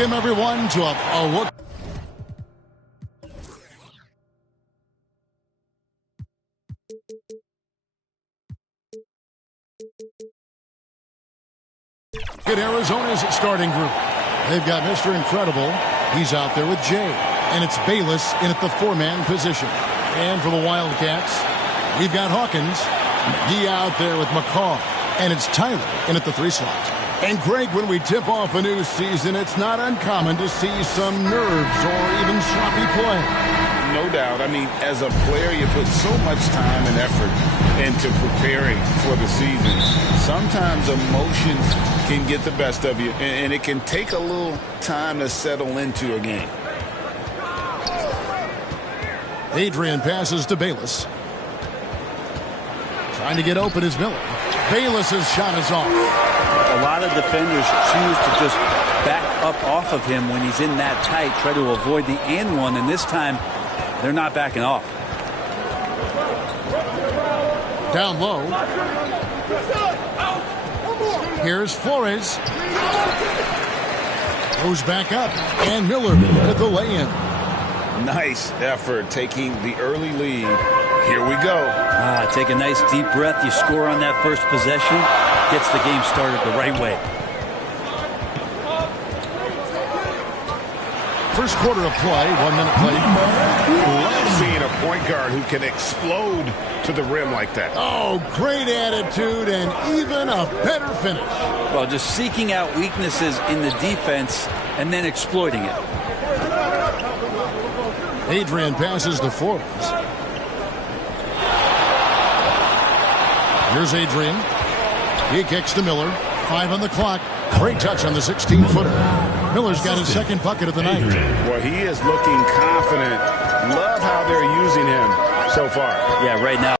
Welcome, everyone, to a look. At Arizona's starting group, they've got Mr. Incredible. He's out there with Jay. And it's Bayless in at the four-man position. And for the Wildcats, we've got Hawkins. He out there with McCaw. And it's Tyler in at the three slot. And Greg, when we tip off a new season, it's not uncommon to see some nerves or even sloppy play. No doubt. I mean, as a player, you put so much time and effort into preparing for the season. Sometimes emotions can get the best of you, and it can take a little time to settle into a game. Adrian passes to Bayless. Trying to get open is Miller. Bayless's shot is off. A lot of defenders choose to just back up off of him when he's in that tight, try to avoid the and one, and this time they're not backing off. Down low. Here's Flores. Goes back up, and Miller with the lay-in. Nice effort taking the early lead. Here we go. Take a nice deep breath. You score on that first possession. Gets the game started the right way. First quarter of play, 1 minute played. Love seeing a point guard who can explode to the rim like that. Oh, great attitude and even a better finish. Well, just seeking out weaknesses in the defense and then exploiting it. Adrian passes to Flores. Here's Adrian. He kicks to Miller. 5 on the clock. Great touch on the 16-footer. Miller's got his second bucket of the night. Well, he is looking confident. Love how they're using him so far. Yeah, right now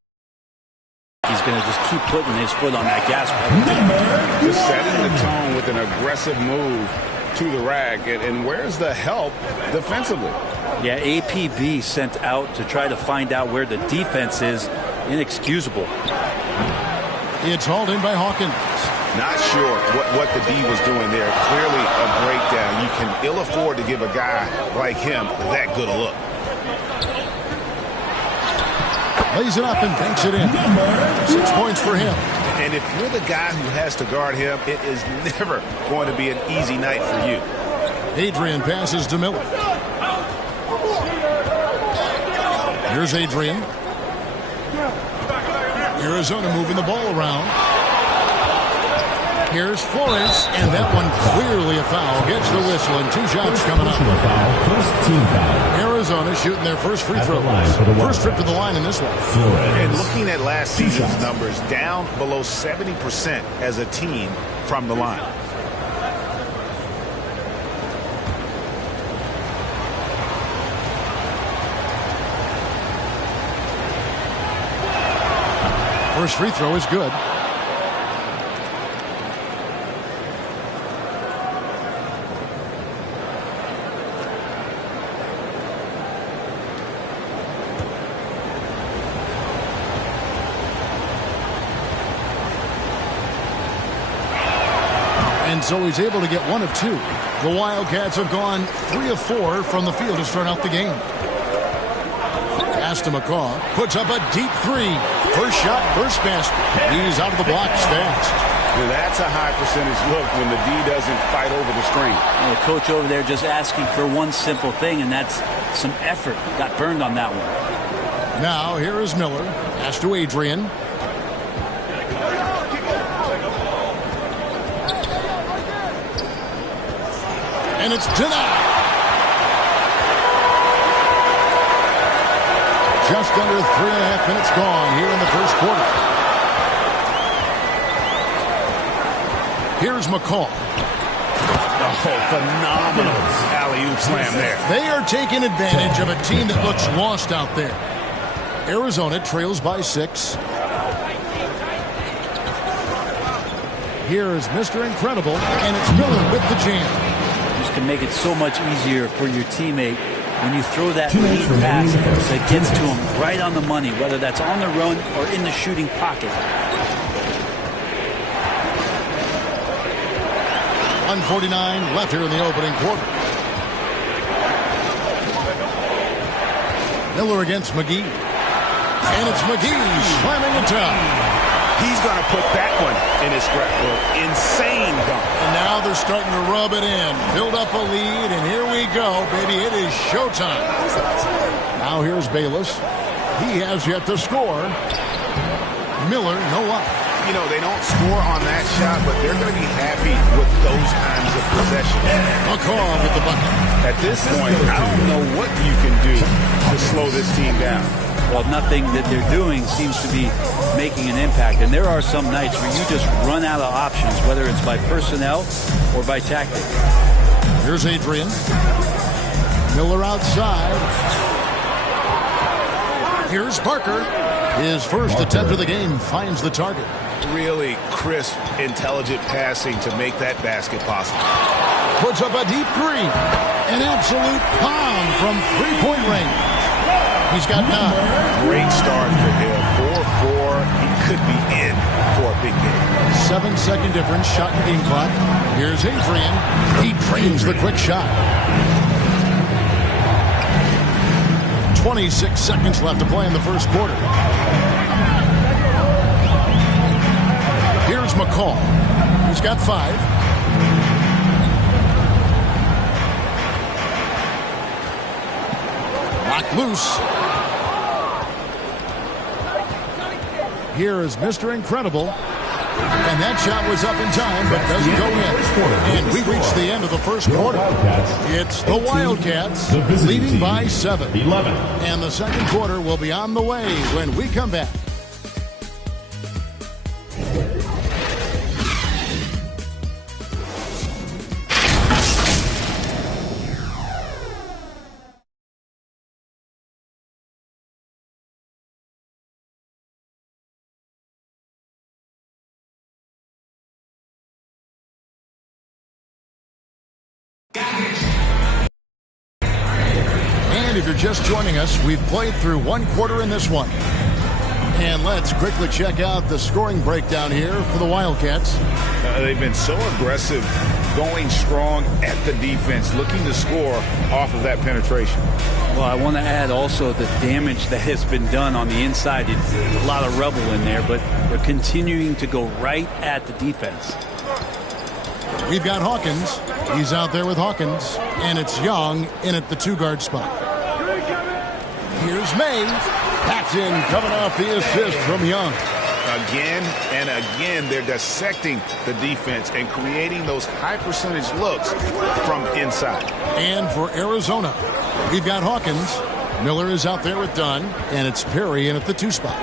he's going to just keep putting his foot on that gas pedal. Just setting the tone with an aggressive move to the rack. And where's the help defensively? Yeah, APB sent out to try to find out where the defense is. Inexcusable. It's hauled in by Hawkins. Not sure what the D was doing there. Clearly a breakdown. You can ill afford to give a guy like him that good a look. Lays it up and banks it in. 6 points for him. And if you're the guy who has to guard him, it is never going to be an easy night for you. Adrian passes to Miller. Here's Adrian. Arizona moving the ball around. Here's Flores, and that one clearly a foul. Gets the whistle, and 2 shots coming up. Arizona shooting their first free throw. First trip to the line in this one. And looking at last season's numbers, down below 70% as a team from the line. First free throw is good. And so he's able to get 1 of 2. The Wildcats have gone 3 of 4 from the field to start out the game. Pass to McCaw. Puts up a deep 3. First shot, first basket. He's out of the blocks fast. That's a high percentage look when the D doesn't fight over the screen. And the coach over there just asking for one simple thing, and that's some effort. Got burned on that one. Now here is Miller. Pass to Adrian. And it's denied. Just under 3.5 minutes gone here in the first quarter. Here's McCaw. Oh, phenomenal alley-oop slam there. They are taking advantage of a team that looks lost out there. Arizona trails by 6. Here is Mr. Incredible, and it's Miller with the jam. This can make it so much easier for your teammate when you throw that lead pass that gets to him right on the money, whether that's on the run or in the shooting pocket. 1:49 left here in the opening quarter. Miller against McGee. And it's McGee slamming it down. He's going to put that one in his scrapbook. Insane dunk. And now they're starting to rub it in. Build up a lead, and here we go, baby. It is showtime. Now here's Bayless. He has yet to score. Miller, no luck. You know, they don't score on that shot, but they're going to be happy with those kinds of possessions. McCaw with the bucket. At this point, I don't know what you can do to slow this team down. Well, nothing that they're doing seems to be making an impact. And there are some nights where you just run out of options, whether it's by personnel or by tactic. Here's Adrian. Miller outside. Here's Parker. His first attempt of the game finds the target. Really crisp, intelligent passing to make that basket possible. Puts up a deep three. An absolute bomb from three-point range. He's got 9. Great start for him. 4-4. He could be in for a big game. 7-second difference, shot and game clock. Here's Adrian. He drains the quick shot. 26 seconds left to play in the first quarter. Here's McCall. He's got 5. Locked loose. Here is Mr. Incredible. And that shot was up in time, but doesn't go in. And we reached the end of the first quarter. It's the Wildcats leading by 7. And the second quarter will be on the way when we come back. And if you're just joining us, we've played through one quarter in this one. And let's quickly check out the scoring breakdown here for the Wildcats. They've been so aggressive, going strong at the defense, looking to score off of that penetration. Well, I want to add also the damage that has been done on the inside. It's a lot of rubble in there, but they're continuing to go right at the defense. We've got Hawkins. He's out there with Hawkins. And it's Young in at the 2-guard spot. Here's May. Paxton coming off the assist from Young. Again and again, they're dissecting the defense and creating those high-percentage looks from inside. And for Arizona, we've got Hawkins. Miller is out there with Dunn. And it's Perry in at the 2 spot.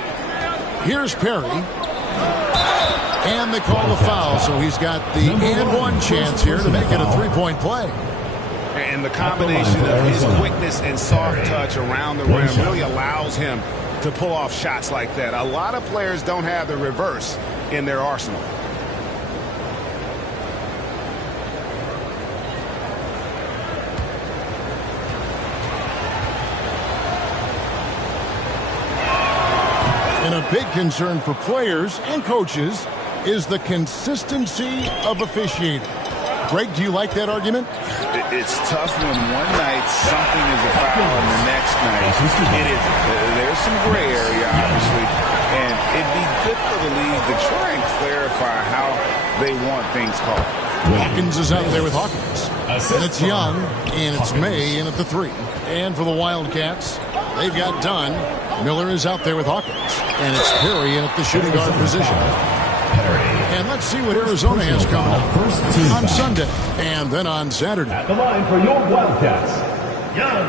Here's Perry. And they call the foul, so he's got the and-one chance here to make it a 3-point play. And the combination of his quickness and soft touch around the rim really allows him to pull off shots like that. A lot of players don't have the reverse in their arsenal. And a big concern for players and coaches is the consistency of officiating. Greg, do you like that argument? It's tough when one night something is a foul and the next night there's some gray area, obviously, and it'd be good for the league to try and clarify how they want things called. Hawkins is out there with Hawkins. And it's Young, and it's May in at the 3. And for the Wildcats, they've got Dunn. Miller is out there with Hawkins. And it's Perry in at the shooting guard position. And let's see what Arizona has coming up on Sunday and then on Saturday. At the line for your Wildcats, Young.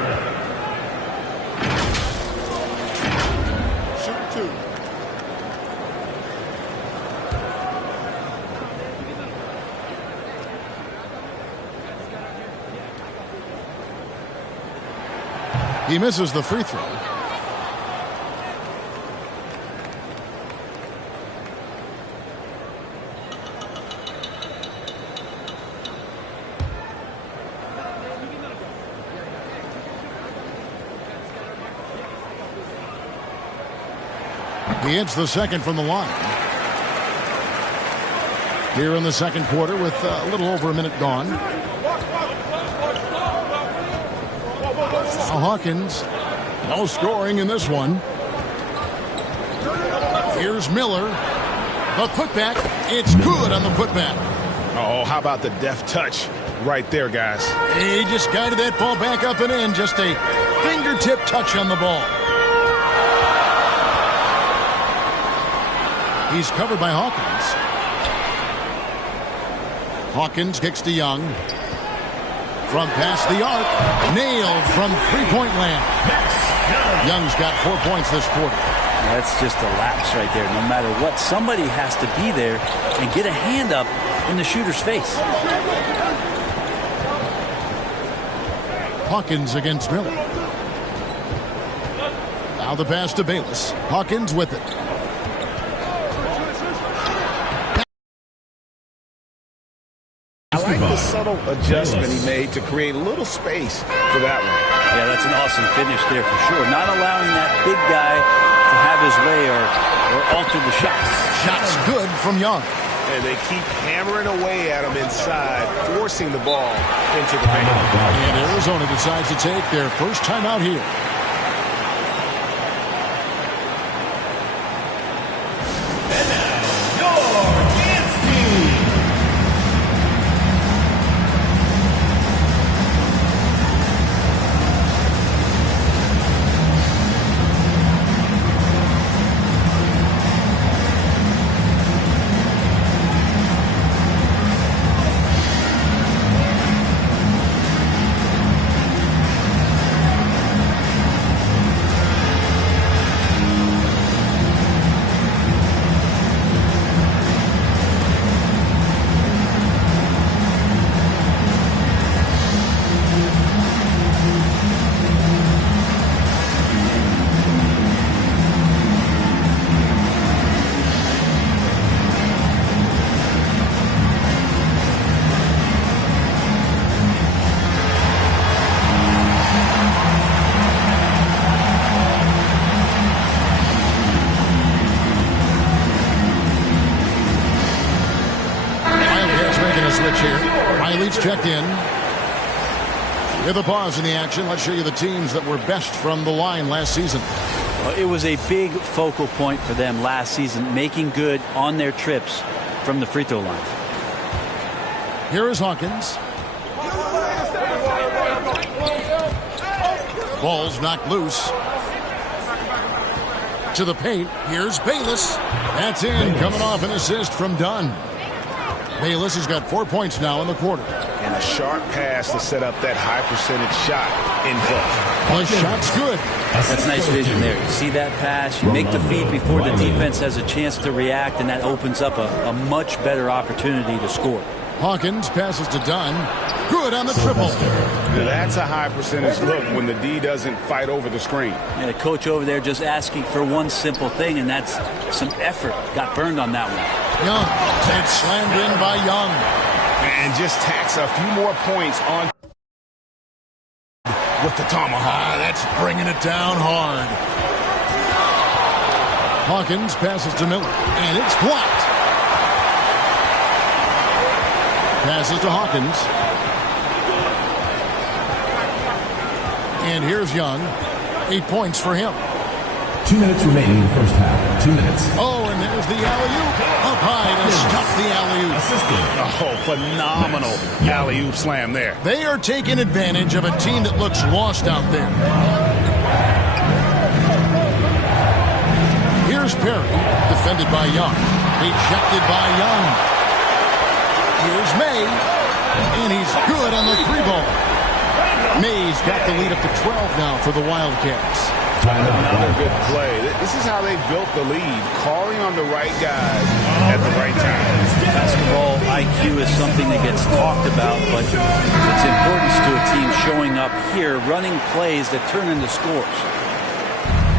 Shoot 2. He misses the free throw. He hits the second from the line. here in the second quarter with a little over a minute gone. Now Hawkins, no scoring in this one. Here's Miller. The putback. It's good on the putback. Oh, how about the deft touch right there, guys? He just guided that ball back up and in. Just a fingertip touch on the ball. He's covered by Hawkins. Hawkins kicks to Young. From past the arc. Nailed from three-point land. Young's got 4 points this quarter. That's just a lapse right there. No matter what, somebody has to be there and get a hand up in the shooter's face. Hawkins against Miller. Now the pass to Bayless. Hawkins with it. I like the subtle adjustment he made to create a little space for that one. Yeah, that's an awesome finish there for sure. Not allowing that big guy to have his way or alter the shot. Shot's good from Young. And they keep hammering away at him inside, forcing the ball into the paint. And Arizona decides to take their first time out here. Checked in. With a pause in the action, let's show you the teams that were best from the line last season. Well, it was a big focal point for them last season, making good on their trips from the free throw line. Here is Hawkins. Ball's knocked loose. To the paint. Here's Bayless. That's in. Coming off an assist from Dunn. Bayless has got 4 points now in the quarter. And a sharp pass to set up that high percentage shot in close. The shot's good. That's nice vision there. You see that pass, you make the feed before the defense has a chance to react, and that opens up a much better opportunity to score. Hawkins passes to Dunn. Good on the triple. That's a high percentage look when the D doesn't fight over the screen. And the coach over there just asking for one simple thing, and that's some effort. Got burned on that one. Young. That's slammed in by Young. And just tacks a few more points on with the tomahawk. That's bringing it down hard. Hawkins passes to Miller, and it's blocked. Passes to Hawkins. And here's Young. 8 points for him. 2 minutes remaining in the first half. 2 minutes. Oh, and there's the alley-oop. Up high to stop the alley-oop. Oh, phenomenal alley-oop slam there. They are taking advantage of a team that looks lost out there. Here's Perry, defended by Young. Ejected by Young. Here's May, and he's good on the three ball. May's got the lead up to 12 now for the Wildcats. Another good play. This is how they built the lead, calling on the right guys at the right time. Basketball IQ is something that gets talked about, but its importance to a team showing up here, running plays that turn into scores.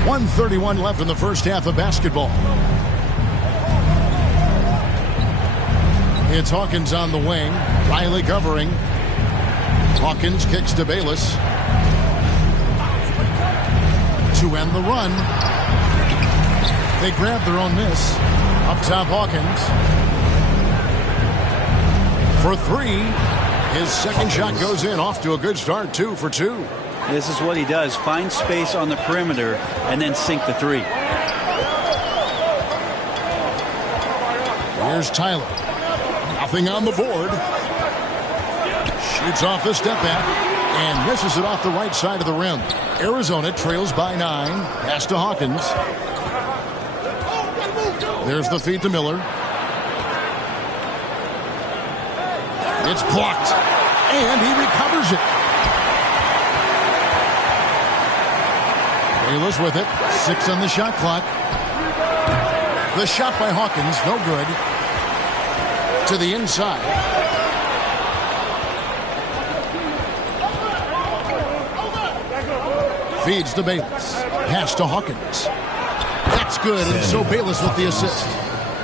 1:31 left in the first half of basketball. It's Hawkins on the wing. Riley covering. Hawkins kicks to Bayless. To end the run. They grab their own miss. Up top, Hawkins. for three. His second shot goes in, off to a good start, 2 for 2. This is what he does. Find space on the perimeter and then sink the three. Here's Tyler. Nothing on the board. Shoots off the step back and misses it off the right side of the rim. Arizona trails by 9. Pass to Hawkins. There's the feed to Miller. It's blocked, and he recovers it. Bayless with it. 6 on the shot clock. The shot by Hawkins, no good. To the inside. Feeds to Bayless. Pass to Hawkins. That's good, and so Bayless with the assist.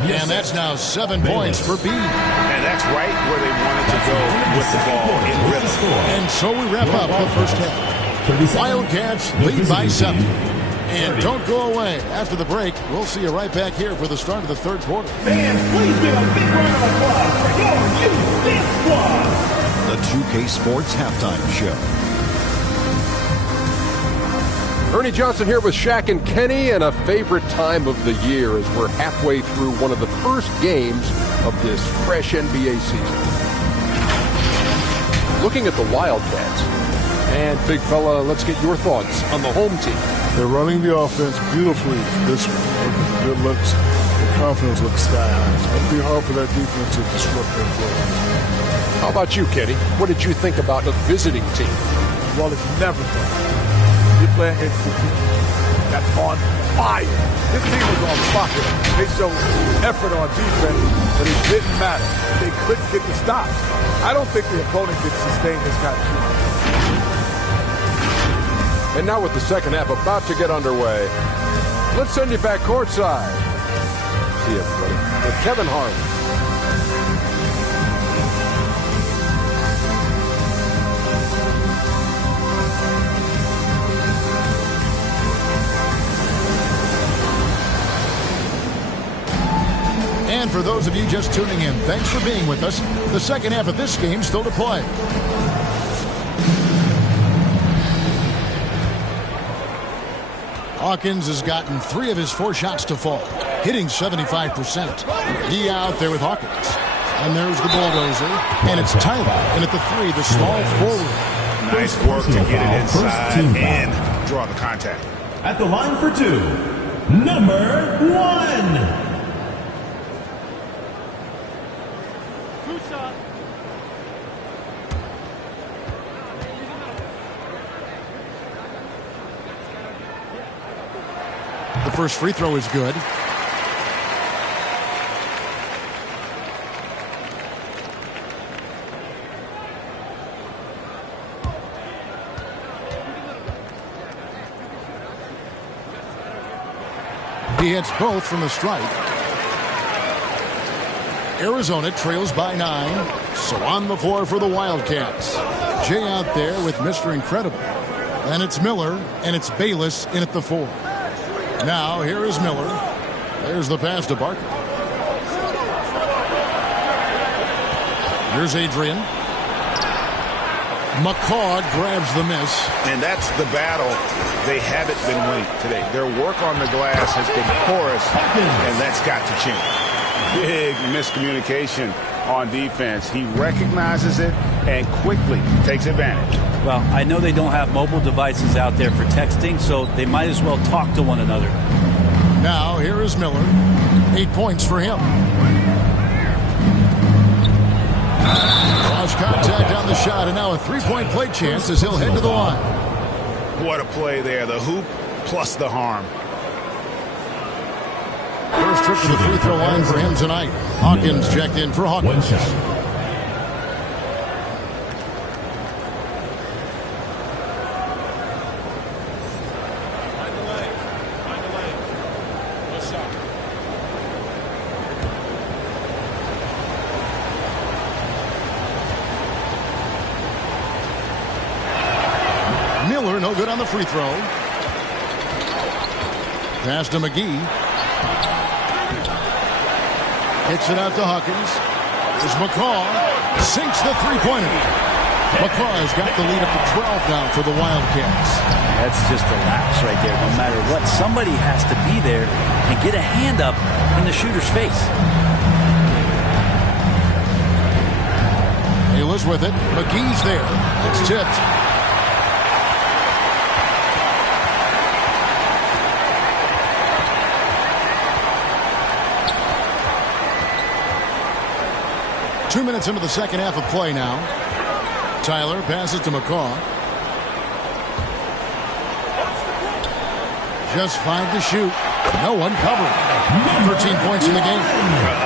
And that's now 7 points for B. And that's right where they wanted to go with the ball in rhythm. And so we wrap up the first half. Wildcats lead by 7. And don't go away. After the break, we'll see you right back here for the start of the third quarter. Fans, please give a big round of applause for your youth dance squad. The 2K Sports Halftime Show. Ernie Johnson here with Shaq and Kenny, and a favorite time of the year as we're halfway through one of the first games of this fresh NBA season. Looking at the Wildcats, and big fella, let's get your thoughts on the home team. They're running the offense beautifully. This it looks, the confidence looks sky high. It's going to be hard for that defense to disrupt their flow. How about you, Kenny? What did you think about the visiting team? Well, it's never fun. You're playing against the team that's on fire. This team was on fire. They showed effort on defense, but it didn't matter. They couldn't get the stops. I don't think the opponent could sustain this kind of defense. And now with the second half about to get underway, let's send you back courtside. See you, everybody. With Kevin Harlan. And for those of you just tuning in, thanks for being with us. The second half of this game still to play. Hawkins has gotten 3 of his 4 shots to fall, hitting 75%. He out there with Hawkins. And there's the bulldozer. And it's Tyler. And at the 3, the small forward. Nice work to get it inside and draw the contact. At the line for 2, number 1. The first free throw is good. He hits both from the stripe. Arizona trails by 9. So on the floor for the Wildcats. Jay out there with Mr. Incredible. And it's Miller, and it's Bayless in at the 4. Now, here is Miller. There's the pass to Barker. Here's Adrian. McCaw grabs the miss. And that's the battle they haven't been winning today. Their work on the glass has been porous, and that's got to change. Big miscommunication on defense. He recognizes it and quickly takes advantage. Well, I know they don't have mobile devices out there for texting, so they might as well talk to one another. Now, here is Miller. 8 points for him. Cross contact on the shot, and now a 3-point play chance as he'll head to the line. What a play there. The hoop plus the harm. First trip to the free throw line for him tonight. Hawkins checked in for Hawkins. 1 shot. Miller, no good on the free throw. Pass to McGee. Hits it out to Hawkins. There's McCaw. Sinks the three-pointer. McCaw's got the lead up to 12 now for the Wildcats. That's just a lapse right there. No matter what, somebody has to be there and get a hand up in the shooter's face. Bayless with it. McGee's there. It's tipped. Two minutes into the second half of play now. Tyler passes to McCaw. Just 5 to shoot. No one covering. 13 points in the game.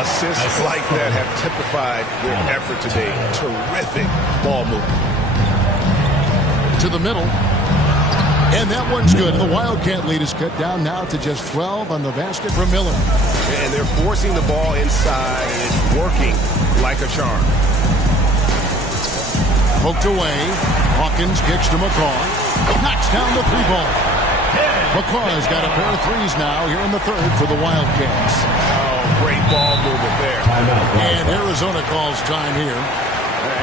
Assists like that have typified their effort today. Terrific ball movement. To the middle. And that one's good. The Wildcat lead is cut down now to just 12 on the basket for Miller. And they're forcing the ball inside, and it's working like a charm. Poked away. Hawkins kicks to McCaw. Knocks down the three ball. McCaw's got a pair of threes now here in the third for the Wildcats. Oh, great ball movement there. And Arizona calls time here.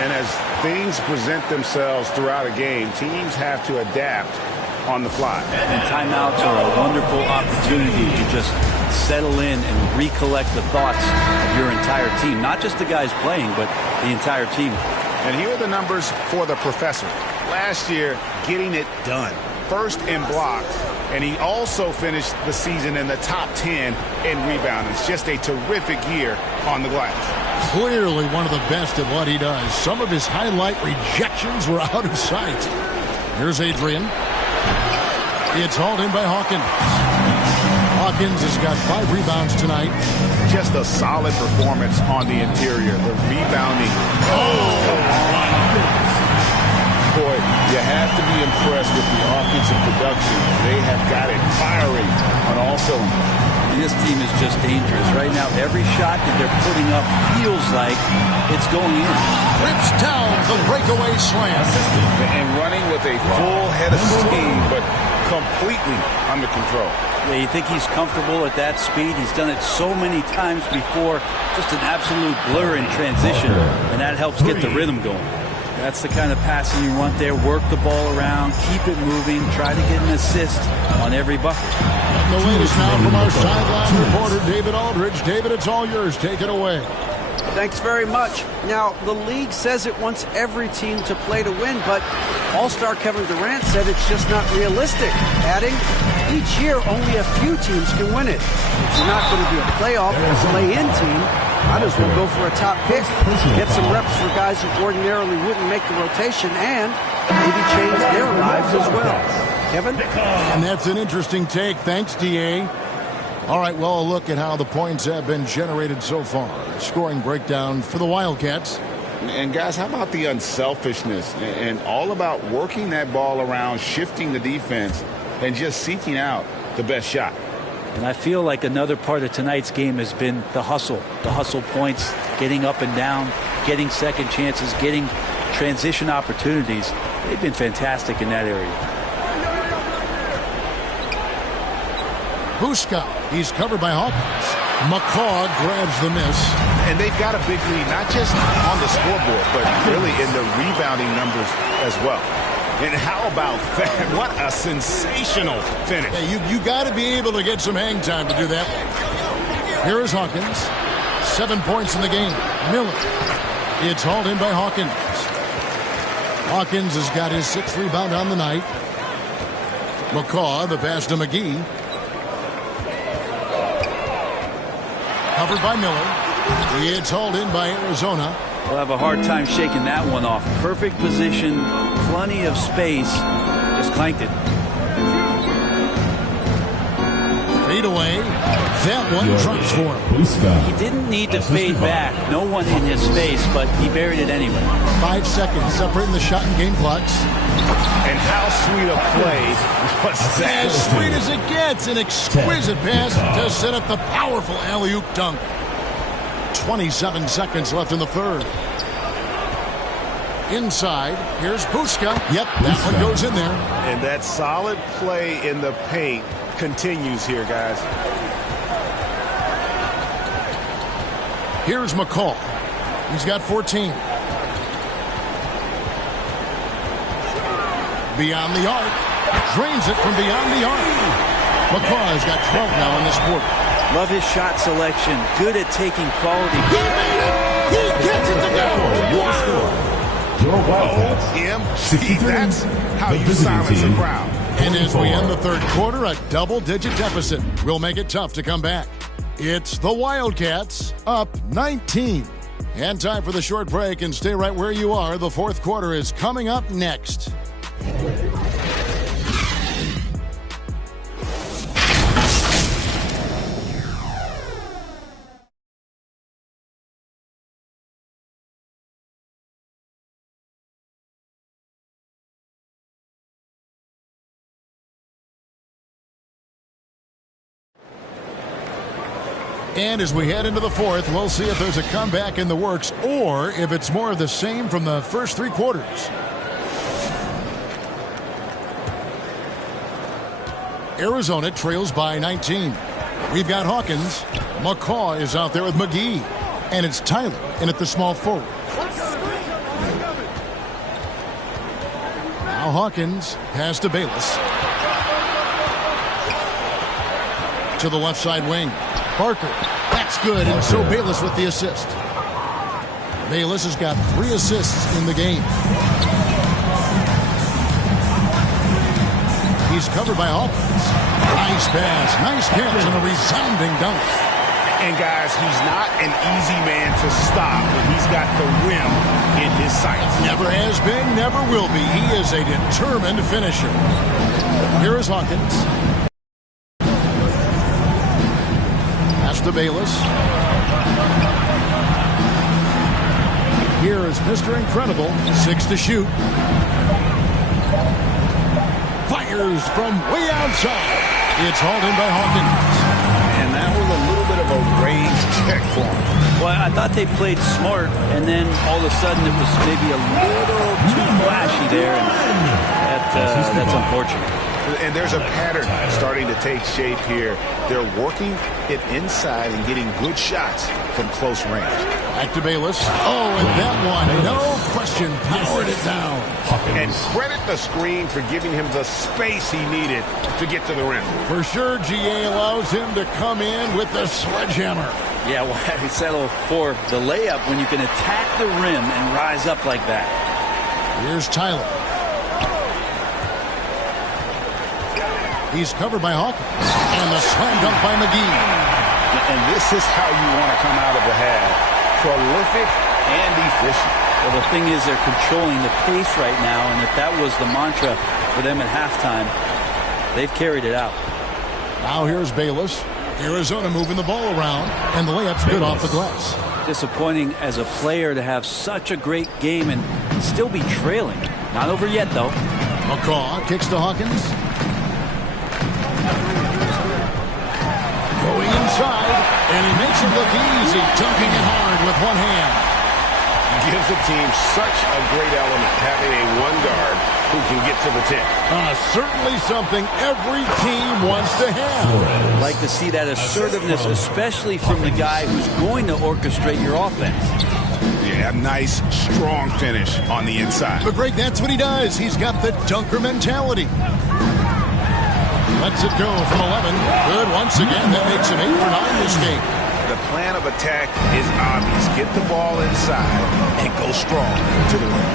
And as things present themselves throughout a game, teams have to adapt on the fly. And timeouts are a wonderful opportunity to just settle in and recollect the thoughts of your entire team. Not just the guys playing, but the entire team. And here are the numbers for the professor. Last year, getting it done. First in blocks, and he also finished the season in the top 10 in rebounding. It's just a terrific year on the glass. Clearly one of the best at what he does. Some of his highlight rejections were out of sight. Here's Adrian. It's hauled in by Hawkins. Hawkins has got 5 rebounds tonight. Just a solid performance on the interior. The rebounding. Boy, you have to be impressed with the offensive production. They have got it firing on all cylinders. This team is just dangerous. Right now, every shot that they're putting up feels like it's going in. Rips down the breakaway slam. And running with a full head of steam, but completely under control. Yeah, you think he's comfortable at that speed. He's done it so many times before. Just an absolute blur in transition, and that helps get the rhythm going. That's the kind of passing you want there. Work the ball around, keep it moving, try to get an assist on every bucket. The latest now from our sideline reporter, David Aldridge. David, it's all yours. Take it away. Thanks very much. Now, the league says it wants every team to play to win, but All-Star Kevin Durant said it's just not realistic, adding, each year only a few teams can win it. If you're not going to be a playoff or play-in team, might as well go for a top pick, get some reps for guys who ordinarily wouldn't make the rotation, and maybe change their lives as well. Kevin? And that's an interesting take. Thanks, D.A. All right, well, a look at how the points have been generated so far. Scoring breakdown for the Wildcats. And, guys, how about the unselfishness and all about working that ball around, shifting the defense, and just seeking out the best shot. And I feel like another part of tonight's game has been the hustle points, getting up and down, getting second chances, getting transition opportunities. They've been fantastic in that area. Buska, he's covered by Hawkins. McCaw grabs the miss. And they've got a big lead, not just on the scoreboard, but really in the rebounding numbers as well. And how about that? What a sensational finish. Yeah, you got to be able to get some hang time to do that. Here is Hawkins. 7 points in the game. Miller. It's hauled in by Hawkins. Hawkins has got his 6th rebound on the night. McCaw, the pass to McGee. Covered by Miller. It's hauled in by Arizona. We'll have a hard time shaking that one off. Perfect position, plenty of space. Just clanked it. Fade away. That one trumps for him. He didn't need to fade back. No one in his face, but he buried it anyway. 5 seconds separating the shot and game clocks. And how sweet a play was that? As sweet as it gets. An exquisite pass to set up the powerful alley-oop dunk. 27 seconds left in the third. Inside, here's Buska. Yep, that one goes in there. And that solid play in the paint continues here, guys. Here's McCall. He's got 14. Beyond the arc. Drains it from beyond the arc. McCaw has got 12 now in this quarter. Love his shot selection. Good at taking quality. He made it! He gets it to go! Him? See, that's how you silence a crowd. And as we end the third quarter, a double-digit deficit will make it tough to come back. It's the Wildcats up 19. And time for the short break, and stay right where you are. The fourth quarter is coming up next. And as we head into the fourth, we'll see if there's a comeback in the works or if it's more of the same from the first three quarters. Arizona trails by 19. We've got Hawkins. McCaw is out there with McGee. And it's Tyler in at the small forward. Now Hawkins pass to Bayless. To the left side wing. Parker. That's good. And so Bayless with the assist. Bayless has got 3 assists in the game. He's covered by Hawkins. Nice pass. Nice catch and a resounding dunk. And guys, he's not an easy man to stop when he's got the rim in his sights. Never has been, never will be. He is a determined finisher. Here is Hawkins. To Bayless. Here is Mr. Incredible. 6 to shoot. Fires from way outside. It's hauled in by Hawkins. And that was a little bit of a range check for him. Well, I thought they played smart, and then all of a sudden it was maybe a little too flashy there, and that's unfortunate. And there's a pattern starting to take shape here. They're working it inside and getting good shots from close range. Back to Bayless. Oh, and that one, no question, powered it down. And credit the screen for giving him the space he needed to get to the rim. For sure, GA allows him to come in with the sledgehammer. Yeah, well, he settled for the layup when you can attack the rim and rise up like that. Here's Tyler. He's covered by Hawkins. And the slam dunk by McGee. And this is how you want to come out of the half. Prolific and efficient. Well, the thing is they're controlling the pace right now, and if that was the mantra for them at halftime, they've carried it out. Now here's Bayless. Arizona moving the ball around, and the layup's good off the glass. Disappointing as a player to have such a great game and still be trailing. Not over yet, though. McCaw kicks to Hawkins. Going inside, and he makes it look easy, dunking it hard with one hand. Gives the team such a great element, having a one guard who can get to the tip. Certainly something every team wants to have. Like to see that assertiveness, especially from the guy who's going to orchestrate your offense. Yeah, nice, strong finish on the inside. But Greg, that's what he does. He's got the dunker mentality. Lets it go from 11. Good once again. That makes him 8 for 9 this game. The plan of attack is obvious. Get the ball inside and go strong to the rim.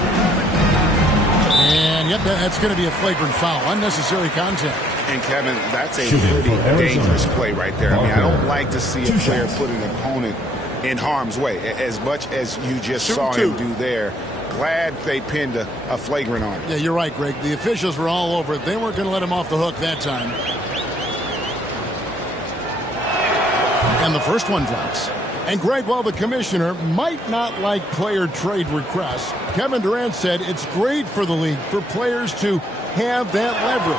And, yep, that's going to be a flagrant foul. Unnecessary contact. And, Kevin, that's a pretty dangerous play right there. I mean, I don't like to see a player put an opponent in harm's way, as much as you just saw him do there. Glad they pinned a flagrant on him. Yeah, you're right, Greg. The officials were all over it. They weren't going to let him off the hook that time. And the first one drops. And Greg, while the commissioner might not like player trade requests, Kevin Durant said it's great for the league for players to have that leverage.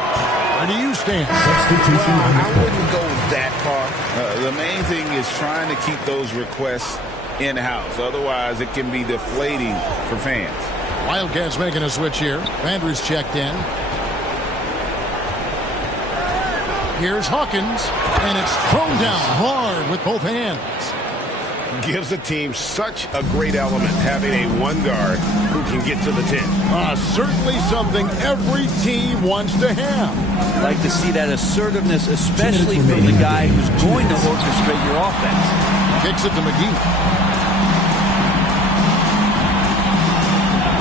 Where do you stand? Well, I wouldn't go that far. The main thing is trying to keep those requests in-house. Otherwise, it can be deflating for fans. Wildcats making a switch here. Landry's checked in. Here's Hawkins, and it's thrown down hard with both hands. gives a team such a great element having a one guard who can get to the 10. Certainly something every team wants to have. I'd like to see that assertiveness, especially from the guy who's going to orchestrate your offense. Kicks it to McGee.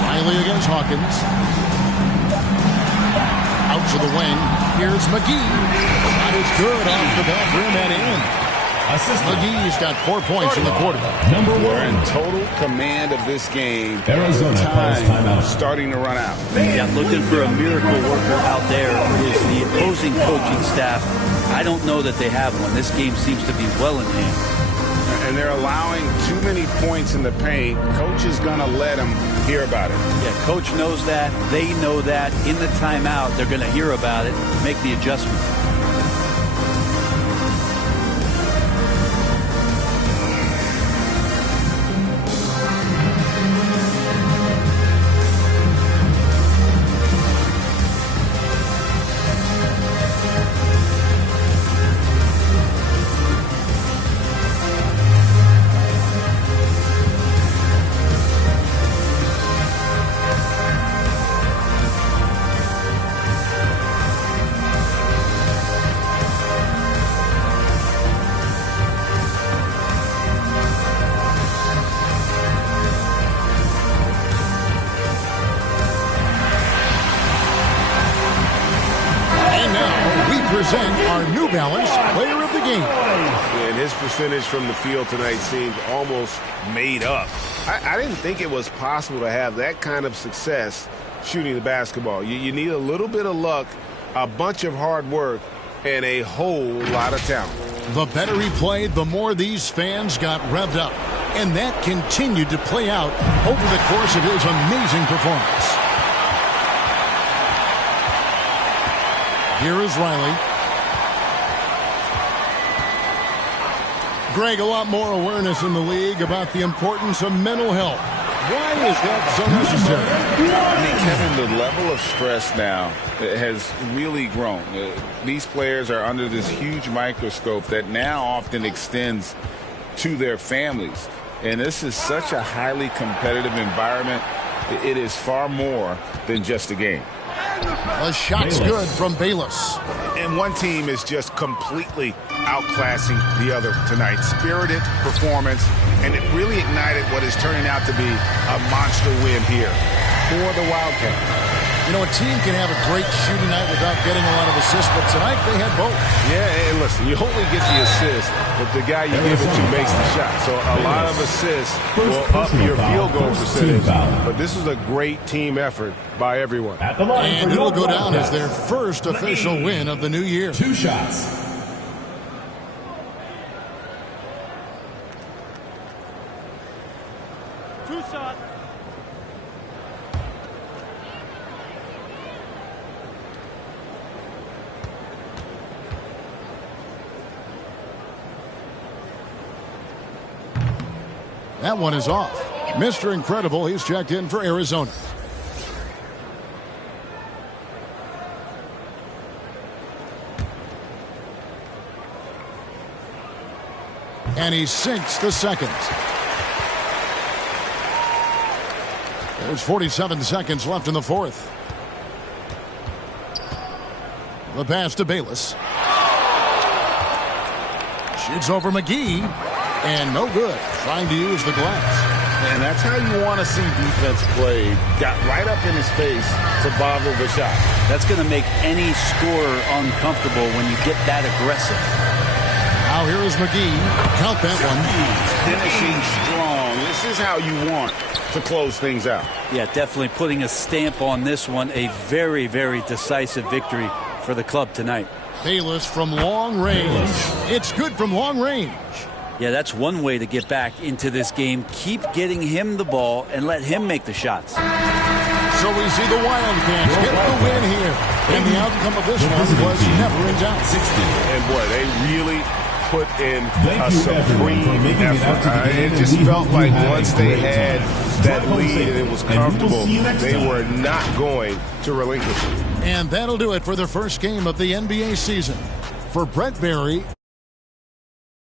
Riley against Hawkins. Out to the wing. Here's McGee. That is good off the back rim and in. McGee's got 4 points in the quarter. We're in total command of this game. Arizona time starting to run out. Yeah, looking for a miracle worker out there is the opposing coaching staff. I don't know that they have one. This game seems to be well in hand. And they're allowing too many points in the paint. Coach is going to let them hear about it. Yeah, coach knows that. They know that. In the timeout, they're going to hear about it, make the adjustment. Present our New Balance Player of the Game. And his percentage from the field tonight seems almost made up. I didn't think it was possible to have that kind of success shooting the basketball. You need a little bit of luck, a bunch of hard work, and a whole lot of talent. The better he played, the more these fans got revved up. And that continued to play out over the course of his amazing performance. Here is Riley. Greg, a lot more awareness in the league about the importance of mental health. Why is that so necessary? I mean, Kevin, the level of stress now has really grown. These players are under this huge microscope that now often extends to their families. And this is such a highly competitive environment. It is far more than just a game. A shot's good from Bayless. And one team is just completely outclassing the other tonight. Spirited performance, and it really ignited what is turning out to be a monster win here for the Wildcats. You know, a team can have a great shooting night without getting a lot of assists, but tonight they had both. Yeah, and listen, you only get the assist if the guy you give it to makes the shot. So a lot of assists will up your field goal percentage. But this is a great team effort by everyone. And it'll go down as their first official win of the new year. 2 shots. That one is off. Mr. Incredible, he's checked in for Arizona. And he sinks the second. There's 47 seconds left in the fourth. The pass to Bayless. Shoots over McGee. And no good. Trying to use the glass. And that's how you want to see defense play. Got right up in his face to boggle the shot. That's going to make any scorer uncomfortable when you get that aggressive. Now here is McGee. Count that one. Finishing strong. This is how you want to close things out. Yeah, definitely putting a stamp on this one. A very, very decisive victory for the club tonight. Bayless from long range. It's good from long range. Yeah, that's one way to get back into this game. Keep getting him the ball and let him make the shots. So we see the Wildcats get the win here. And the outcome of this one was never in doubt. And boy, they really put in a supreme effort. It just felt like once they had that lead and it was comfortable, they were not going to relinquish it. And that'll do it for the first game of the NBA season. For Brett Berry.